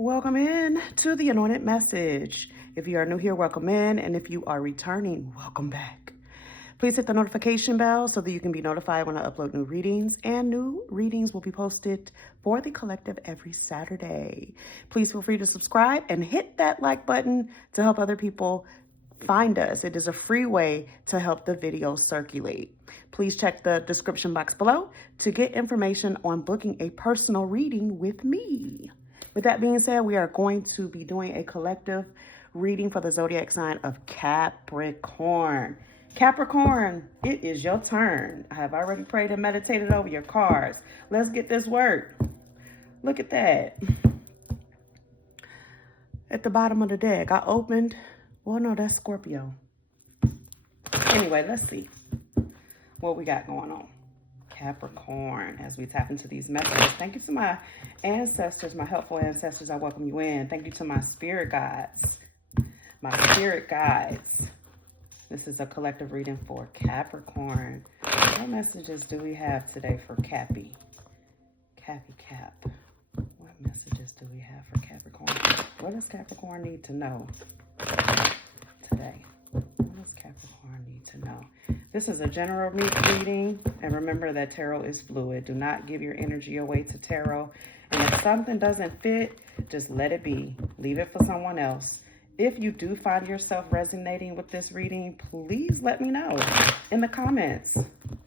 Welcome in to the Anointed Message. If you are new here, welcome in. And if you are returning, welcome back. Please hit the notification bell so that you can be notified when I upload new readings. And new readings will be posted for the collective every Saturday. Please feel free to subscribe and hit that like button to help other people find us. It is a free way to help the video circulate. Please check the description box below to get information on booking a personal reading with me. With that being said, we are going to be doing a collective reading for the zodiac sign of Capricorn. Capricorn, it is your turn. I have already prayed and meditated over your cards. Let's get this work. Look at that. At the bottom of the deck, I opened. Well, no, that's Scorpio. Anyway, let's see what we got going on. Capricorn, as we tap into these messages. Thank you to my ancestors, my helpful ancestors. I welcome you in. Thank you to my spirit guides. My spirit guides. This is a collective reading for Capricorn. What messages do we have today for Cappy? Cappy Cap. What messages do we have for Capricorn? What does Capricorn need to know today? What does Capricorn need to know? This is a general reading, and remember that tarot is fluid. Do not give your energy away to tarot. And if something doesn't fit, just let it be. Leave it for someone else. If you do find yourself resonating with this reading, please let me know in the comments.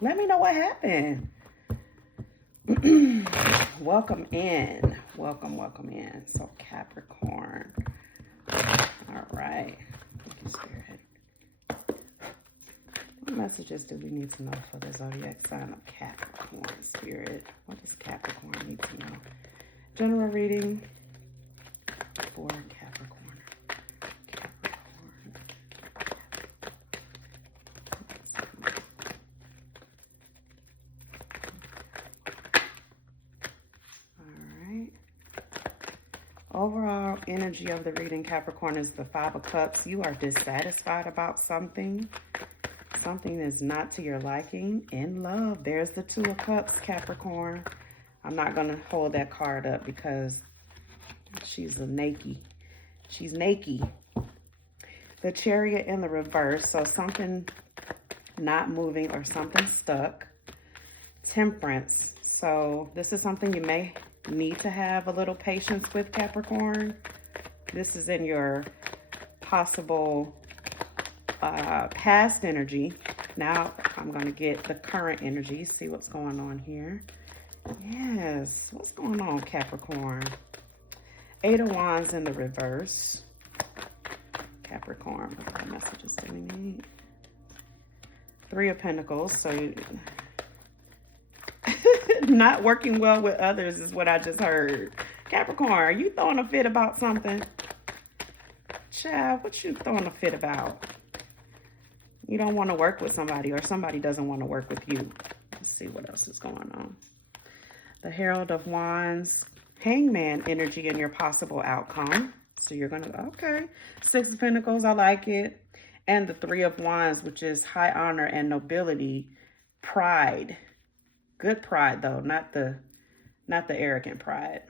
Let me know what happened. Welcome in. Welcome in. So Capricorn. All right. Thank you, Spirit. What messages do we need to know for the zodiac sign of Capricorn, Spirit? What does Capricorn need to know? General reading for Capricorn. Overall energy of the reading, Capricorn, is the Five of Cups. You are dissatisfied about something. Something is not to your liking. In love, there's the Two of Cups, Capricorn. I'm not going to hold that card up because she's a naked. She's naked. The Chariot in the reverse. So something not moving or something stuck. Temperance. So this is something you may need to have a little patience with, Capricorn. This is in your possible past energy. Now I'm going to get the current energy, see what's going on here. Yes, what's going on, Capricorn? Eight of Wands in the reverse. Capricorn, what messages do we need? Three of Pentacles. So not working well with others is what I just heard. Capricorn, are you throwing a fit about something? Child, what you throwing a fit about? You don't want to work with somebody, or somebody doesn't want to work with you. Let's see what else is going on. The Herald of Wands, Hangman energy in your possible outcome. So you're going to, okay. Six of Pentacles, I like it. And the Three of Wands, which is high honor and nobility, pride. Good pride, though, not the arrogant pride.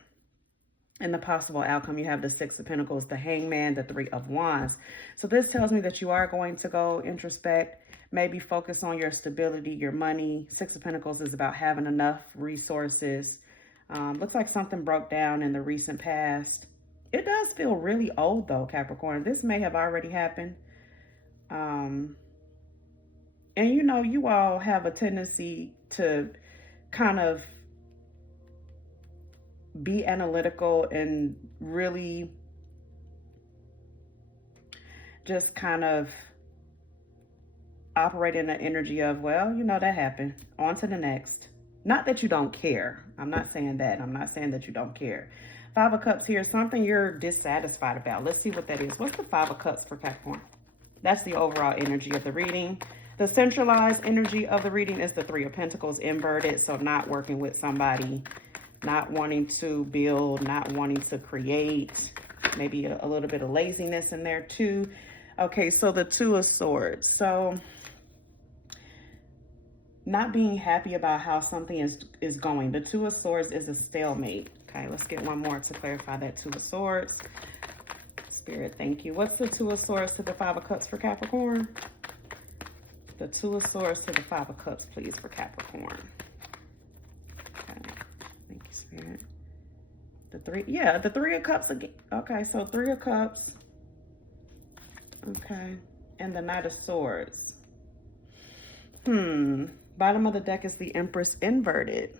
And the possible outcome, you have the Six of Pentacles, the Hangman, the Three of Wands. So this tells me that you are going to go introspect, maybe focus on your stability, your money. Six of Pentacles is about having enough resources. Looks like something broke down in the recent past. It does feel really old, though, Capricorn. This may have already happened. And, you know, you all have a tendency to kind of be analytical and really just kind of operate in the energy of, well, you know, that happened. On to the next. Not that you don't care. I'm not saying that. I'm not saying that you don't care. Five of Cups here, something you're dissatisfied about. Let's see what that is. What's the Five of Cups for Capricorn? That's the overall energy of the reading. The centralized energy of the reading is the Three of Pentacles inverted. So not working with somebody, not wanting to build, not wanting to create, maybe a little bit of laziness in there too. Okay, so the Two of Swords. So not being happy about how something is going. The Two of Swords is a stalemate, Okay, let's get one more to clarify that Two of Swords. Spirit, thank you. What's the Two of Swords to the Five of Cups for Capricorn? The Two of Swords to the Five of Cups, please, for Capricorn. Okay, thank you, Spirit. The Three of Cups again. Okay, so Three of Cups. Okay, and the Knight of Swords. Bottom of the deck is the Empress inverted.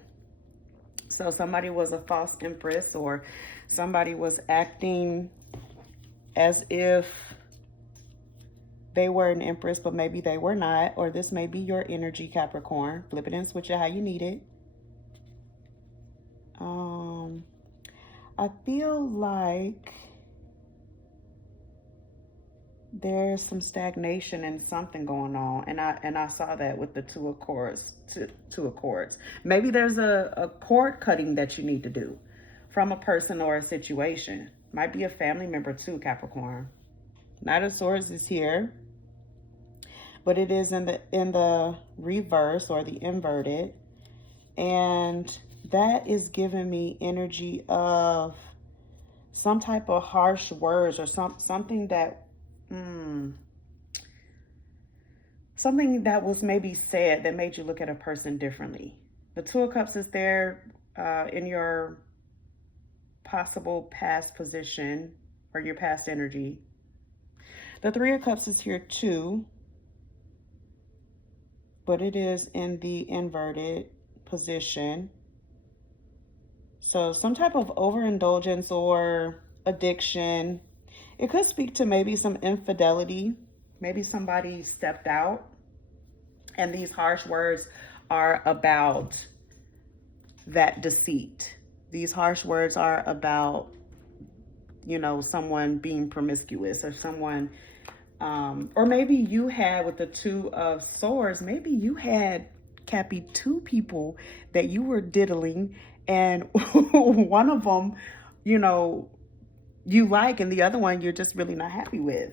So somebody was a false empress, or somebody was acting as if they were an empress, but maybe they were not. Or this may be your energy, Capricorn. Flip it and switch it how you need it. I feel like there's some stagnation and something going on, and I saw that with the Two of Cords. Maybe there's a cord cutting that you need to do from a person or a situation. Might be a family member too, Capricorn. Knight of Swords is here, but it is in the reverse or the inverted, and that is giving me energy of some type of harsh words or something that something that was maybe said that made you look at a person differently. The Two of Cups is there in your possible past position or your past energy. The Three of Cups is here too, but it is in the inverted position. So some type of overindulgence or addiction. It could speak to maybe some infidelity. Maybe somebody stepped out, and these harsh words are about that deceit. These harsh words are about, you know, someone being promiscuous, or someone, or maybe you had with the Two of Swords, maybe you had, Cappy, two people that you were diddling, and one of them, you know, you like, and the other one you're just really not happy with.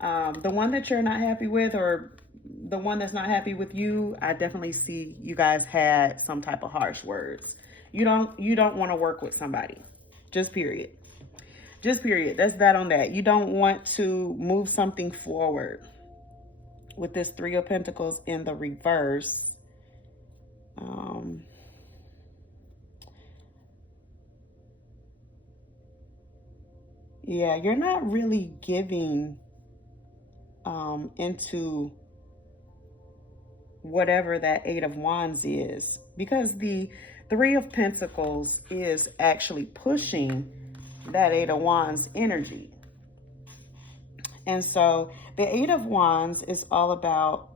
The one that you're not happy with, or the one that's not happy with you, I definitely see you guys had some type of harsh words. You don't want to work with somebody. Just period. Just period. That's that on that. You don't want to move something forward. With this Three of Pentacles in the reverse, yeah, you're not really giving into whatever that Eight of Wands is, because the Three of Pentacles is actually pushing that Eight of Wands energy. And so the Eight of Wands is all about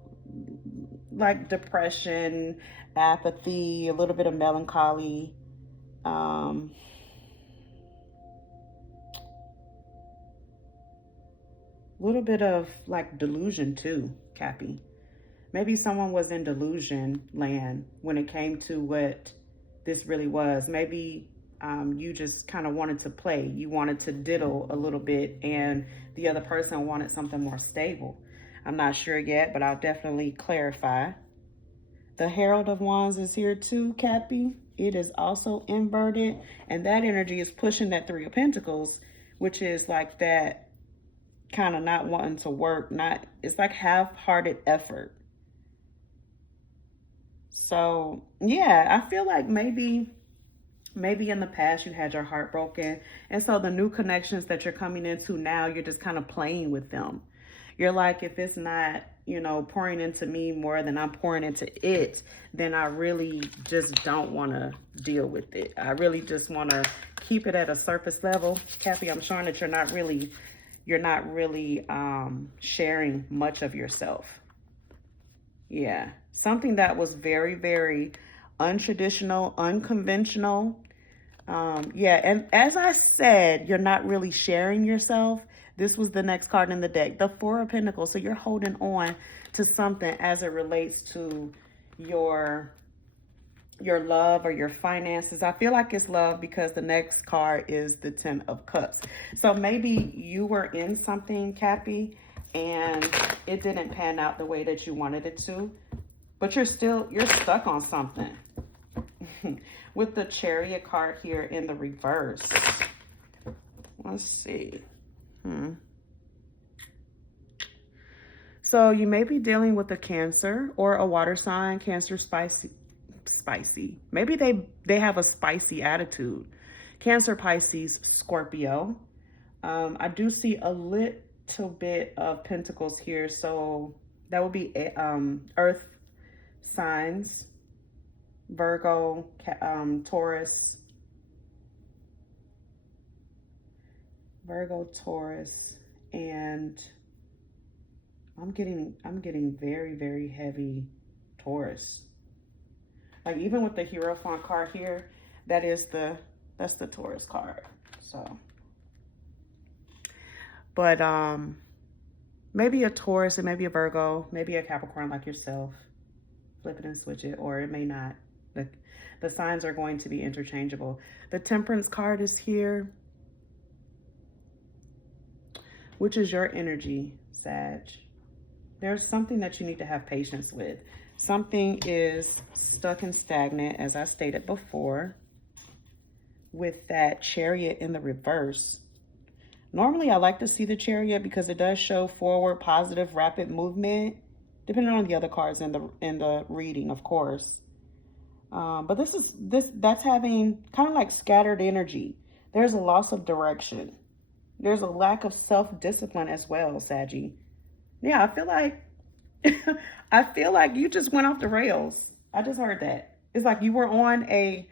like depression, apathy, a little bit of melancholy, little bit of like delusion too, Cappy. Maybe someone was in delusion land when it came to what this really was. Maybe you just kind of wanted to play. You wanted to diddle a little bit, and the other person wanted something more stable. I'm not sure yet, but I'll definitely clarify. The Herald of Wands is here too, Cappy. It is also inverted, and that energy is pushing that Three of Pentacles, which is like that kind of not wanting to work. It's like half-hearted effort. So yeah, I feel like maybe in the past you had your heart broken, and so the new connections that you're coming into now, you're just kind of playing with them. You're like, if it's not, you know, pouring into me more than I'm pouring into it, then I really just don't want to deal with it. I really just want to keep it at a surface level. Cappy, I'm showing that you're not really sharing much of yourself. Yeah, something that was very, very untraditional, unconventional. Yeah, and as I said, you're not really sharing yourself. This was the next card in the deck, the Four of Pentacles. So you're holding on to something as it relates to your love or your finances. I feel like it's love because the next card is the Ten of Cups. So maybe you were in something, Cappy, and it didn't pan out the way that you wanted it to, but you're stuck on something. with the Chariot card here in the reverse. Let's see. So you may be dealing with a Cancer or a water sign. Cancer, spicy. Maybe they have a spicy attitude. Cancer, Pisces, Scorpio. I do see a little bit of Pentacles here, so that would be Earth signs, Virgo, Taurus, and I'm getting very, very heavy Taurus. Like even with the Hierophant card here, that's the Taurus card. So, but maybe a Taurus, and maybe a Virgo, maybe a Capricorn like yourself. Flip it and switch it, or it may not. The signs are going to be interchangeable. The Temperance card is here, which is your energy, Sag. There's something that you need to have patience with. Something is stuck and stagnant, as I stated before, with that Chariot in the reverse. Normally, I like to see the Chariot because it does show forward, positive, rapid movement, depending on the other cards in the reading, of course. But that's having kind of like scattered energy. There's a loss of direction. There's a lack of self-discipline as well, Saggy. Yeah, I feel like you just went off the rails. I just heard that. It's like you were on a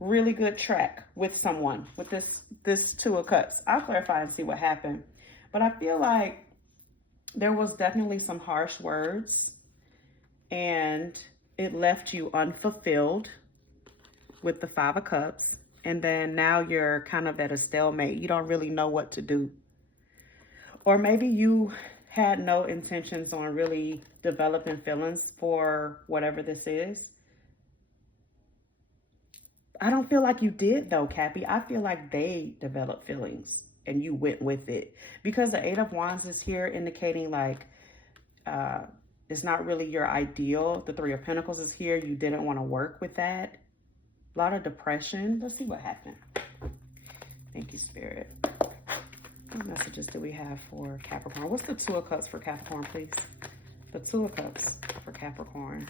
really good track with someone with this Two of Cups. I'll clarify and see what happened. But I feel like there was definitely some harsh words and it left you unfulfilled with the Five of Cups. And then now you're kind of at a stalemate. You don't really know what to do. Or maybe you had no intentions on really developing feelings for whatever this is. I don't feel like you did though, Cappy. I feel like they developed feelings and you went with it. Because the Eight of Wands is here indicating like it's not really your ideal. The Three of Pentacles is here. You didn't want to work with that. A lot of depression. Let's see what happened. Thank you, Spirit. What messages do we have for Capricorn? What's the Two of Cups for Capricorn, please? The Two of Cups for Capricorn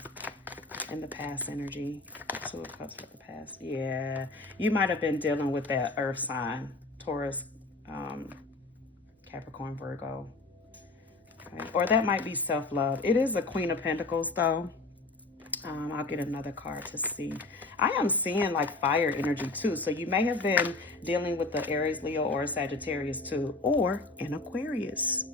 in the past energy. Two of Cups for the past. Yeah. You might have been dealing with that earth sign. Taurus, Capricorn, Virgo. Okay. Or that might be self-love. It is a Queen of Pentacles, though. I'll get another card to see. I am seeing like fire energy too. So you may have been dealing with the Aries, Leo, or Sagittarius too, or an Aquarius.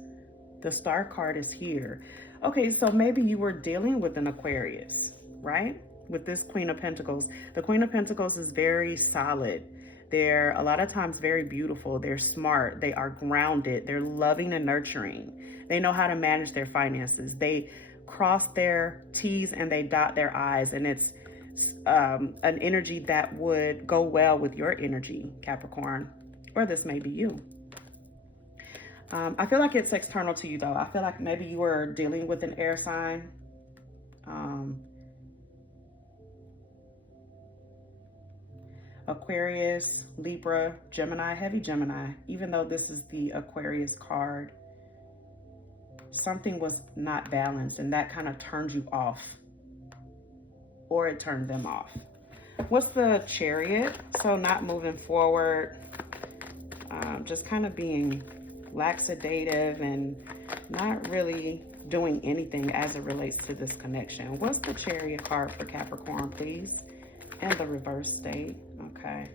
The Star card is here. Okay, so maybe you were dealing with an Aquarius, right? With this Queen of Pentacles. The Queen of Pentacles is very solid. They're a lot of times very beautiful. They're smart. They are grounded. They're loving and nurturing. They know how to manage their finances. They cross their T's and they dot their I's, and it's an energy that would go well with your energy, Capricorn, or this may be you. I feel like it's external to you though. I feel like maybe you were dealing with an air sign. Aquarius, Libra, Gemini, heavy Gemini. Even though this is the Aquarius card, something was not balanced and that kind of turned you off, or it turned them off. What's the Chariot? So not moving forward, just kind of being lackadaisical and not really doing anything as it relates to this connection. What's the Chariot card for Capricorn, please? And the reverse state. Okay.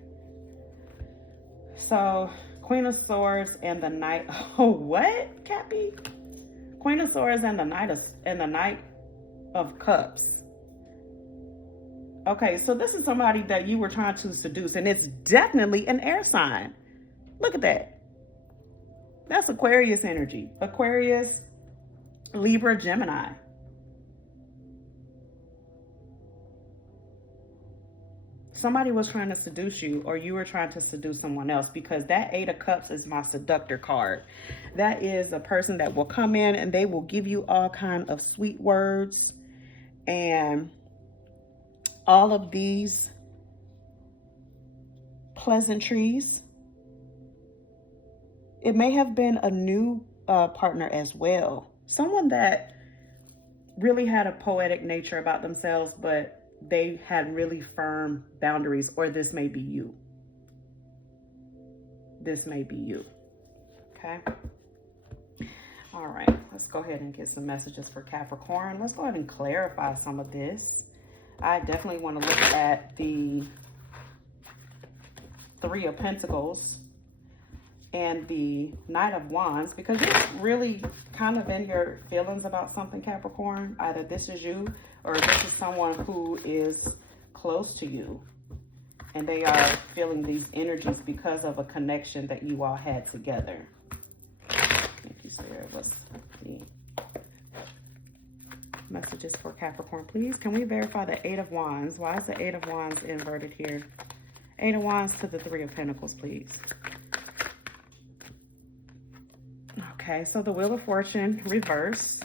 So Queen of Swords and the Knight. Oh, what, Cappy? Queen of Swords and the Knight of Cups. Okay, so this is somebody that you were trying to seduce, and it's definitely an air sign. Look at that. That's Aquarius energy. Aquarius, Libra, Gemini. Somebody was trying to seduce you, or you were trying to seduce someone else, because that Eight of Cups is my seductor card. That is a person that will come in and they will give you all kind of sweet words and all of these pleasantries. It may have been a new partner as well. Someone that really had a poetic nature about themselves, but they had really firm boundaries, or this may be you. This may be you. Okay. All right, let's go ahead and get some messages for Capricorn. Let's go ahead and clarify some of this. I definitely want to look at the Three of Pentacles and the Knight of Wands, because you're really kind of in your feelings about something, Capricorn. Either this is you or this is someone who is close to you, and they are feeling these energies because of a connection that you all had together. Thank you, Sarah. What's the messages for Capricorn, please? Can we verify the Eight of Wands? Why is the Eight of Wands inverted here? Eight of Wands to the Three of Pentacles, please. Okay, so the Wheel of Fortune reverse.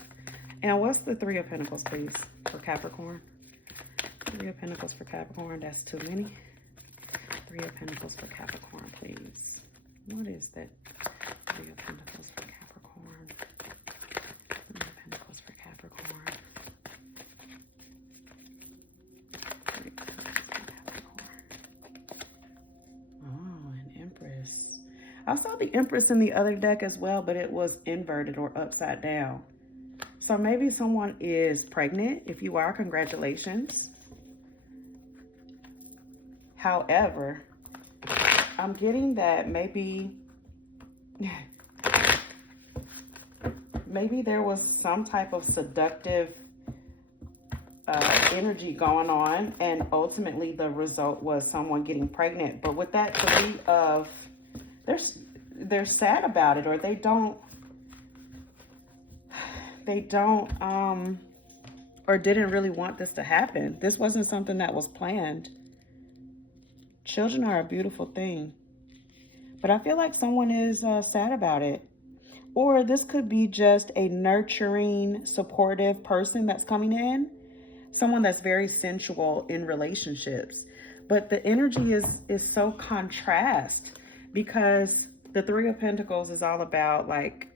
And what's the Three of Pentacles, please, for Capricorn? Three of Pentacles for Capricorn. That's too many. Three of Pentacles for Capricorn, please. What is that? Three of Pentacles for Capricorn. Three of Pentacles for Capricorn. Three of Pentacles for Capricorn. Oh, an Empress. I saw the Empress in the other deck as well, but it was inverted or upside down. So maybe someone is pregnant. If you are, congratulations. However, I'm getting that maybe there was some type of seductive energy going on, and ultimately the result was someone getting pregnant. But with that Three of, they're sad about it, or they don't or didn't really want this to happen. This wasn't something that was planned. Children are a beautiful thing, but I feel like someone is sad about it. Or this could be just a nurturing, supportive person that's coming in, someone that's very sensual in relationships. But the energy is so contrast, because the Three of Pentacles is all about like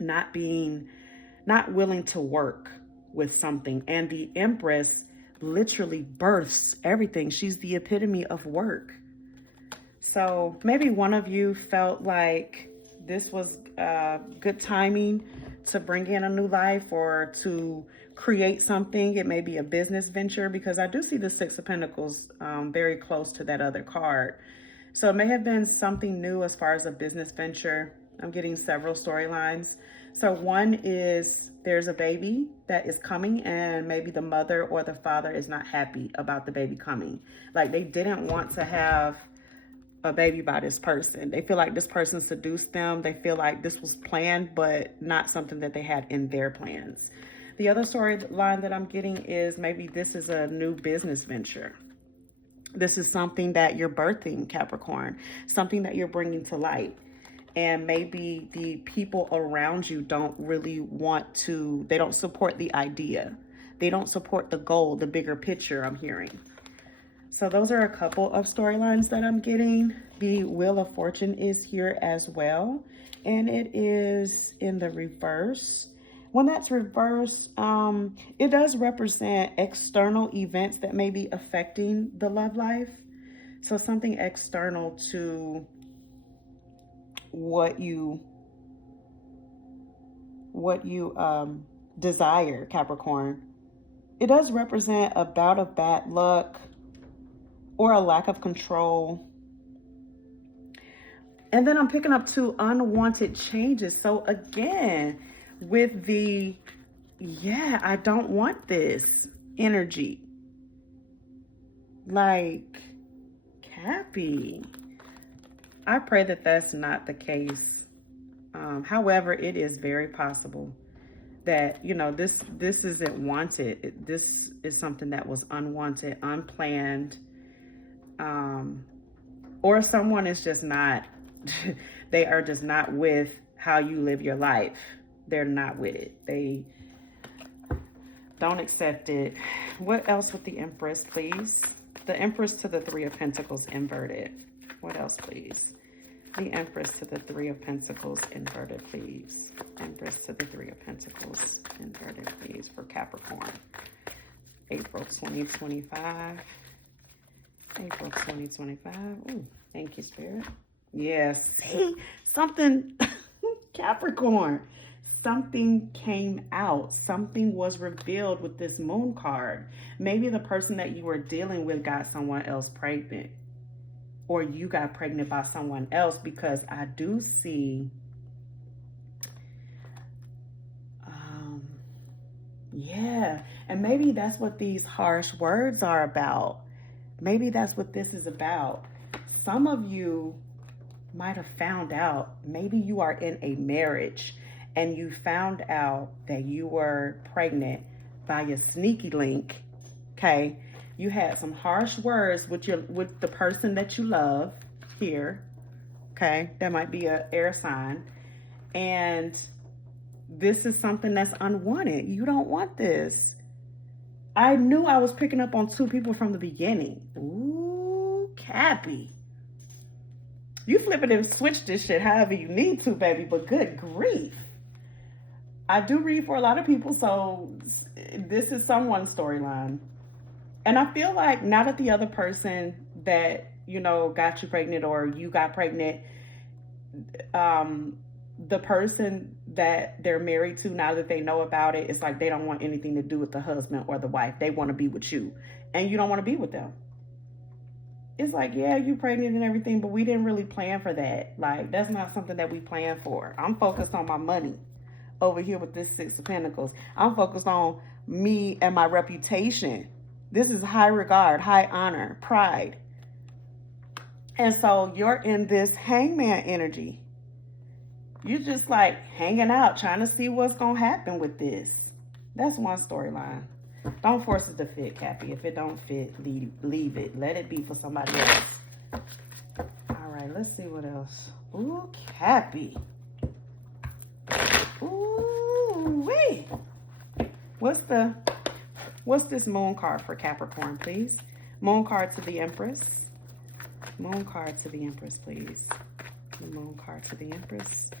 not willing to work with something, and the Empress literally births everything. She's the epitome of work. So maybe one of you felt like this was good timing to bring in a new life or to create something. It may be a business venture, because I do see the Six of Pentacles very close to that other card. So it may have been something new as far as a business venture. I'm getting several storylines. So one is there's a baby that is coming, and maybe the mother or the father is not happy about the baby coming. Like they didn't want to have a baby by this person. They feel like this person seduced them. They feel like this was planned, but not something that they had in their plans. The other storyline that I'm getting is maybe this is a new business venture. This is something that you're birthing, Capricorn, something that you're bringing to light. And maybe the people around you don't really want to, they don't support the idea. They don't support the goal, the bigger picture I'm hearing. So those are a couple of storylines that I'm getting. The Wheel of Fortune is here as well, and it is in the reverse. When that's reversed, it does represent external events that may be affecting the love life. So something external to what you desire, Capricorn. It does represent a bout of bad luck or a lack of control. And then I'm picking up two unwanted changes. So again, with the, yeah, I don't want this energy. Like, Cappy, I pray that that's not the case. However, it is very possible that, you know, this isn't wanted. This is something that was unwanted, unplanned, or someone is just not, they are just not with how you live your life. They're not with it. They don't accept it. What else with the Empress, please? The Empress to the Three of Pentacles inverted. What else, please? The Empress to the Three of Pentacles inverted, please. Empress to the Three of Pentacles inverted, please, for Capricorn. April 2025. April 2025. Ooh, thank you, Spirit. Yes. See, something, Capricorn, something came out. Something was revealed with this moon card. Maybe the person that you were dealing with got someone else pregnant. Or you got pregnant by someone else, because I do see, yeah. And maybe that's what these harsh words are about. Maybe that's what this is about. Some of you might have found out, maybe you are in a marriage and you found out that you were pregnant by a sneaky link, okay? You had some harsh words with the person that you love here, okay? That might be an air sign. And this is something that's unwanted. You don't want this. I knew I was picking up on two people from the beginning. Ooh, Cappy. You flip it and switch this shit however you need to, baby, but good grief. I do read for a lot of people, so this is someone's storyline. And I feel like now that the other person that, you know, got you pregnant or you got pregnant, the person that they're married to, now that they know about it, it's like they don't want anything to do with the husband or the wife. They want to be with you and you don't want to be with them. It's like, yeah, you pregnant and everything, but we didn't really plan for that. Like, that's not something that we planned for. I'm focused on my money over here with this Six of Pentacles. I'm focused on me and my reputation. This is high regard, high honor, pride. And so you're in this hangman energy. You're just like hanging out, trying to see what's going to happen with this. That's one storyline. Don't force it to fit, Cappy. If it don't fit, leave it. Let it be for somebody else. All right, let's see what else. Ooh, Cappy. Ooh, wait. What's this moon card for Capricorn, please? Moon card to the Empress. Moon card to the Empress, please. The moon card to the Empress.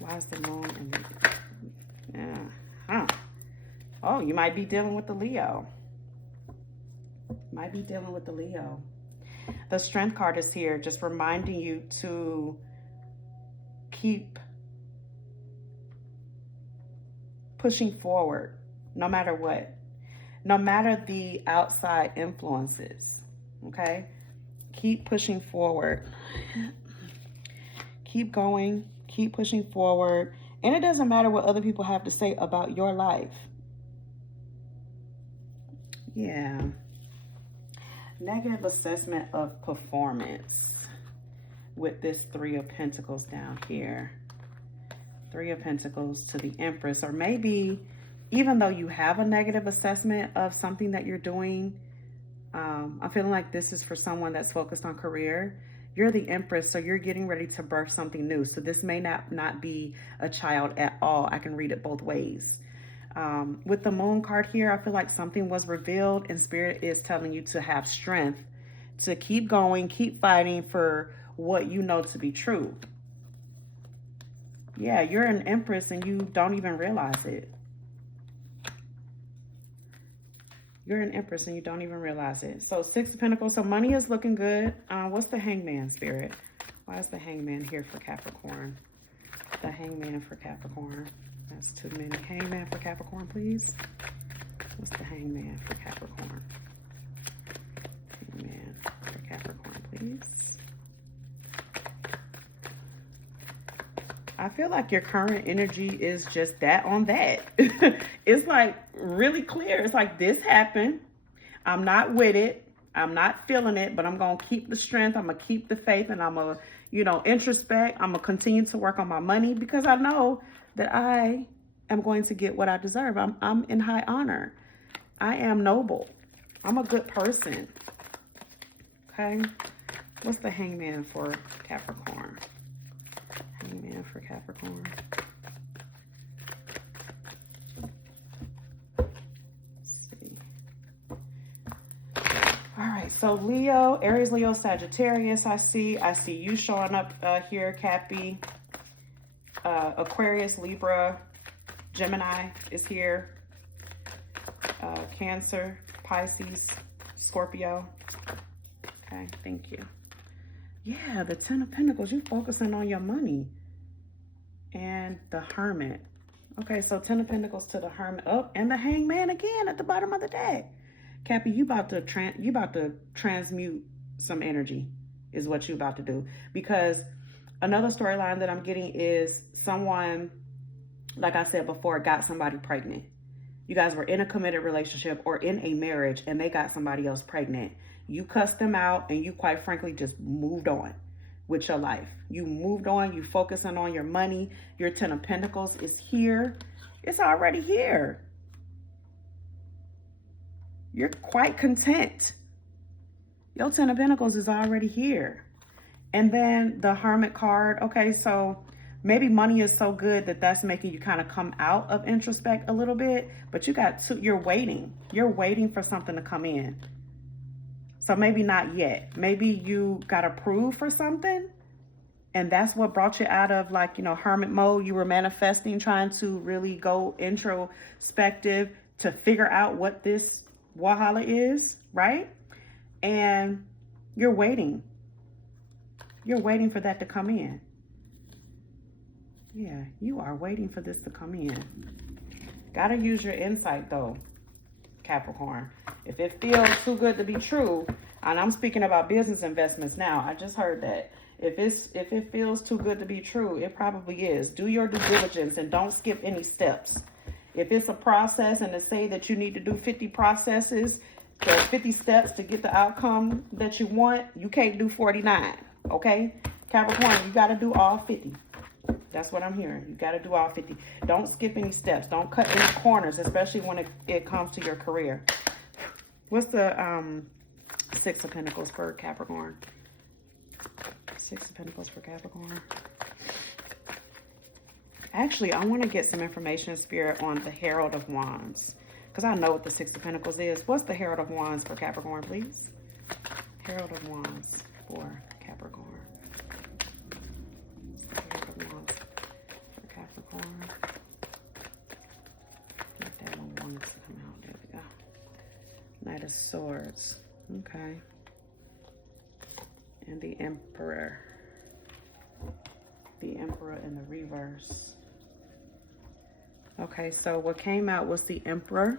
Why is the moon in the... Yeah. Oh, you might be dealing with the Leo. Might be dealing with the Leo. The Strength card is here, just reminding you to keep pushing forward, no matter what. No matter the outside influences, okay? Keep pushing forward. Keep going. Keep pushing forward. And it doesn't matter what other people have to say about your life. Yeah. Negative assessment of performance with this Three of Pentacles down here. Three of Pentacles to the Empress. Or maybe even though you have a negative assessment of something that you're doing, I'm feeling like this is for someone that's focused on career. You're the Empress, so you're getting ready to birth something new. So this may not be a child at all. I can read it both ways. With the Moon card here, I feel like something was revealed and Spirit is telling you to have strength, to keep going, keep fighting for what you know to be true. Yeah, you're an Empress and you don't even realize it. You're an Empress and you don't even realize it. So Six of Pentacles. So money is looking good. What's the Hangman, Spirit? Why is the Hangman here for Capricorn? The Hangman for Capricorn. That's too many. Hangman for Capricorn, please. What's the Hangman for Capricorn? Hangman for Capricorn, please. I feel like your current energy is just that on that. It's like really clear. It's like this happened. I'm not with it. I'm not feeling it, but I'm going to keep the strength. I'm going to keep the faith and I'm going to, introspect. I'm going to continue to work on my money because I know that I am going to get what I deserve. I'm in high honor. I am noble. I'm a good person. Okay. What's the Hangman for Capricorn? Hangman for Capricorn. Let's see. All right, So Leo, Aries, Leo, Sagittarius, I see you showing up here, Cappy. Aquarius, Libra, Gemini is here. Cancer, Pisces, Scorpio. Okay, thank you. Yeah, the Ten of Pentacles, you focusing on your money. And the Hermit. Okay, so Ten of Pentacles to the Hermit. Oh, and the Hangman again at the bottom of the deck. Cappy, you about to transmute some energy is what you about to do. Because another storyline that I'm getting is someone, like I said before, got somebody pregnant. You guys were in a committed relationship or in a marriage and they got somebody else pregnant. You cussed them out and you quite frankly just moved on with your life. You moved on, you focusing on your money. Your Ten of Pentacles is here. It's already here. You're quite content. Your Ten of Pentacles is already here. And then the Hermit card. Okay, so maybe money is so good that that's making you kind of come out of introspect a little bit, but you're waiting. You're waiting for something to come in. So maybe not yet. Maybe you got approved for something and that's what brought you out of hermit mode. You were manifesting, trying to really go introspective to figure out what this Wahala is, right? And you're waiting. You're waiting for that to come in. Yeah, you are waiting for this to come in. Gotta use your insight though, Capricorn. If it feels too good to be true, and I'm speaking about business investments now, I just heard that. If it feels too good to be true, it probably is. Do your due diligence and don't skip any steps. If it's a process and to say that you need to do 50 processes, 50 steps to get the outcome that you want, you can't do 49, okay? Capricorn, you got to do all 50. That's what I'm hearing. You got to do all 50. Don't skip any steps. Don't cut any corners, especially when it comes to your career. What's the Six of Pentacles for Capricorn? Six of Pentacles for Capricorn. Actually, I want to get some information in spirit on the Herald of Wands, because I know what the Six of Pentacles is. What's the Herald of Wands for Capricorn, please? Herald of Wands for Capricorn. Herald of Wands for Capricorn. That one wanted to come out. There we go. Knight of Swords. Okay. And the Emperor. The Emperor in the reverse. Okay, so what came out was the Emperor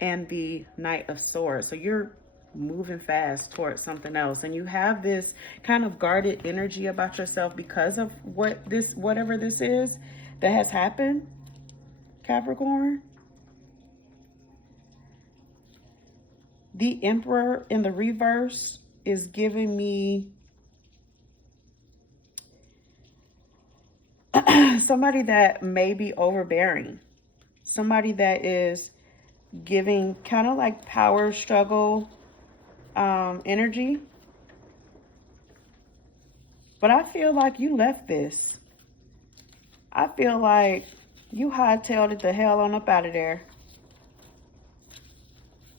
and the Knight of Swords. So you're moving fast towards something else, and you have this kind of guarded energy about yourself because of whatever this is that has happened, Capricorn. The Emperor in the reverse is giving me somebody that may be overbearing, somebody that is giving kind of like power struggle energy. But I feel like you left this. I feel like you hightailed it the hell on up out of there.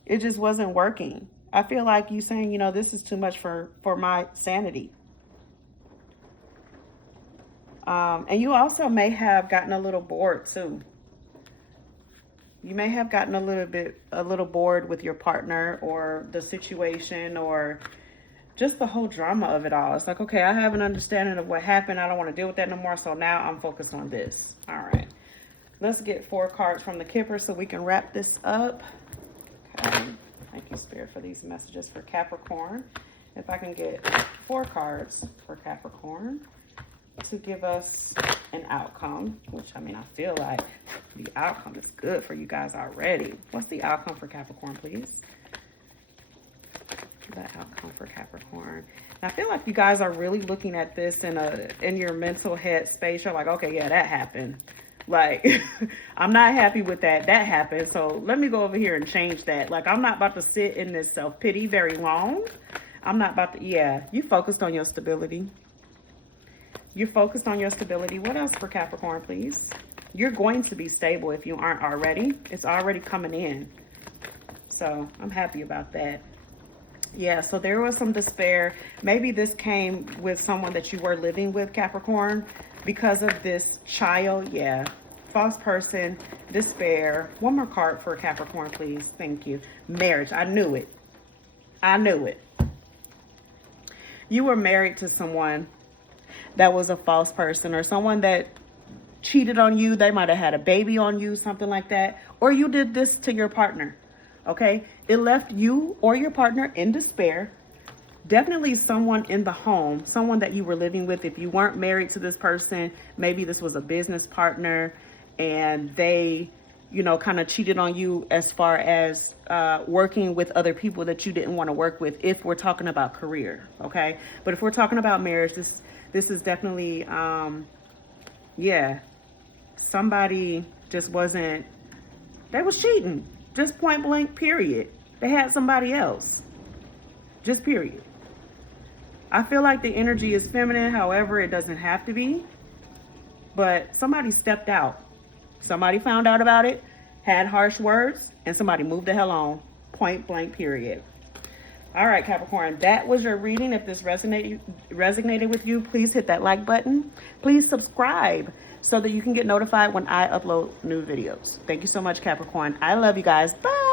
It just wasn't working. I feel like you saying, this is too much for my sanity. And you also may have gotten a little bored too. You may have gotten a little bored with your partner or the situation or just the whole drama of it all. It's like, okay, I have an understanding of what happened. I don't want to deal with that no more. So now I'm focused on this. All right. Let's get 4 cards from the Kipper so we can wrap this up. Okay. Thank you, Spirit, for these messages for Capricorn. If I can get 4 cards for Capricorn to give us an outcome, which I feel like the outcome is good for you guys already. What's the outcome for Capricorn, please? The outcome for Capricorn. And I feel like you guys are really looking at this in your mental head space. You're like, okay, yeah, that happened. Like, I'm not happy with that. That happened. So let me go over here and change that. Like, I'm not about to sit in this self-pity very long. I'm not about to, yeah, you focused on your stability. You're focused on your stability. What else for Capricorn, please? You're going to be stable if you aren't already. It's already coming in. So I'm happy about that. Yeah, so there was some despair. Maybe this came with someone that you were living with, Capricorn, because of this child. Yeah, false person, despair. One more card for Capricorn, please. Thank you. Marriage. I knew it. I knew it. You were married to someone that was a false person, or someone that cheated on you. They might have had a baby on you, something like that. Or you did this to your partner. Okay, it left you or your partner in despair. Definitely someone in the home, someone that you were living with. If you weren't married to this person, maybe this was a business partner and they, you know, kind of cheated on you as far as working with other people that you didn't want to work with, if we're talking about career. Okay, but if we're talking about marriage, this is definitely yeah, somebody just wasn't, they was cheating. Just point blank, period. They had somebody else. Just period. I feel like the energy is feminine. However, it doesn't have to be. But somebody stepped out. Somebody found out about it, had harsh words, and somebody moved the hell on. Point blank, period. All right, Capricorn, that was your reading. If this resonated with you, please hit that like button. Please subscribe so that you can get notified when I upload new videos. Thank you so much, Capricorn. I love you guys. Bye.